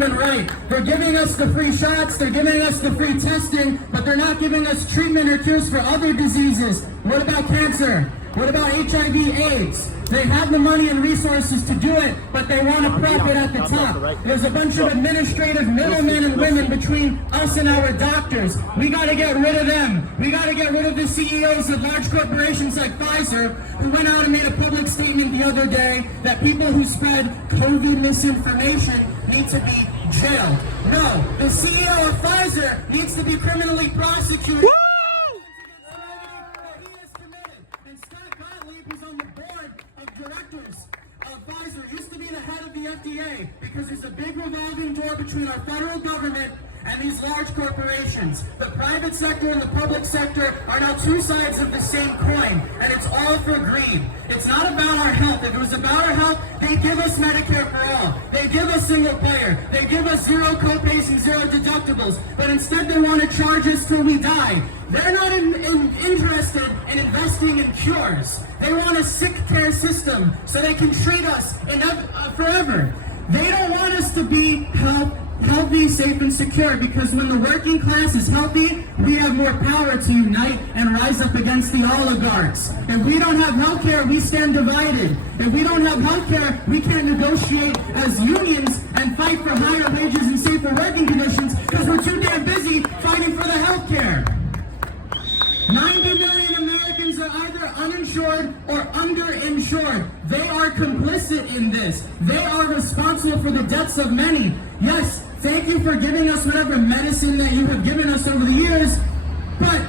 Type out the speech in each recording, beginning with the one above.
human right. They're giving us the free shots, they're giving us the free testing, but they're not giving us treatment or cures for other diseases. What about cancer? What about HIV/AIDS? They have the money and resources to do it, but they want to profit at the top. There's a bunch of administrative middlemen and women between us and our doctors. We got to get rid of them. We got to get rid of the CEOs of large corporations like Pfizer, who went out and made a public statement the other day that people who spread COVID misinformation need to be jailed. No, the CEO of Pfizer needs to be criminally prosecuted. Directors of Pfizer used to be the head of the FDA because there's a big revolving door between our federal government and these large corporations. The private sector and the public sector are now two sides of the same coin, and it's all for greed. It's not about our health. If it was about our health, they'd give us Medicare for all. They'd give us single payer. They'd give us zero copays and zero deductibles. But instead they want to charge us till we die. They're not interested in investing in cures. They want a sick care system so they can treat us forever. They don't want us to be healthy, safe, and secure, because when the working class is healthy, we have more power to unite and rise up against the oligarchs. If we don't have health care, we stand divided. If we don't have health care, we can't negotiate as unions and fight for higher wages and safer working conditions because we're too damn busy fighting for the health care. 90 million Americans are either uninsured or underinsured. They are complicit in this. They are responsible for the deaths of many. Yes, thank you for giving us whatever medicine that you have given us over the years, but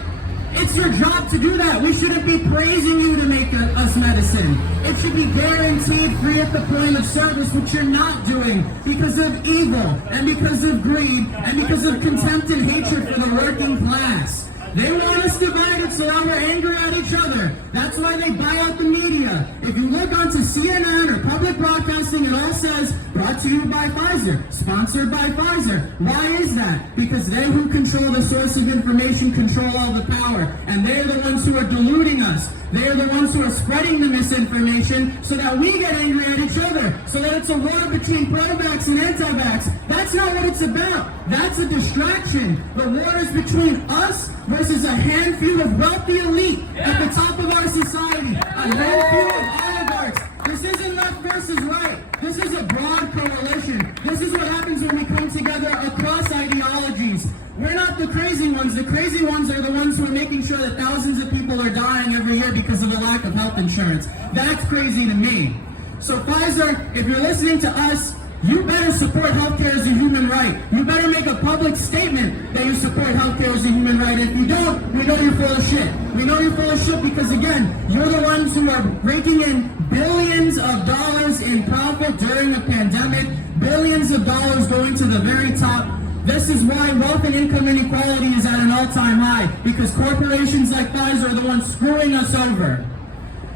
it's your job to do that. We shouldn't be praising you to make us medicine. It should be guaranteed free at the point of service, which you're not doing because of evil and because of greed and because of contempt and hatred for the working class. They want us divided so that we're angry at each other. That's why they buy out the media. If you look onto CNN or public broadcasting, it all says, brought to you by Pfizer, sponsored by Pfizer. Why is that? Because they who control the source of information control all the power. And they're the ones who are deluding us. They are the ones who are spreading the misinformation so that we get angry at each other, so that it's a war between pro-vax and anti-vax. That's not what it's about. That's a distraction. The war is between us versus a handful of wealthy elite at the top of our society. A handful of oligarchs. This isn't left versus right. This is a broad coalition. This is what happens when we come together across ideologies. We're not the crazy ones. The crazy ones are the ones who are making sure that thousands of people are dying every year because of a lack of health insurance. That's crazy to me. So Pfizer, if you're listening to us, you better support healthcare as a human right. You better make a public statement that you support healthcare as a human right. If you don't, we know you're full of shit. We know you're full of shit because, again, you're the ones who are raking in billions of dollars in profit during a pandemic, billions of dollars going to the very top. This is why wealth and income inequality is at an all-time high, because corporations like Pfizer are the ones screwing us over.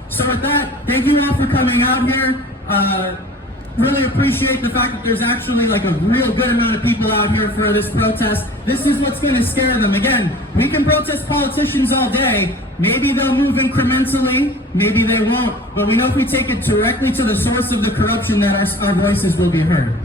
So with that, thank you all for coming out here. Really appreciate the fact that there's actually like a real good amount of people out here for this protest. This is what's going to scare them. Again, we can protest politicians all day. Maybe they'll move incrementally, maybe they won't. But we know if we take it directly to the source of the corruption that our voices will be heard.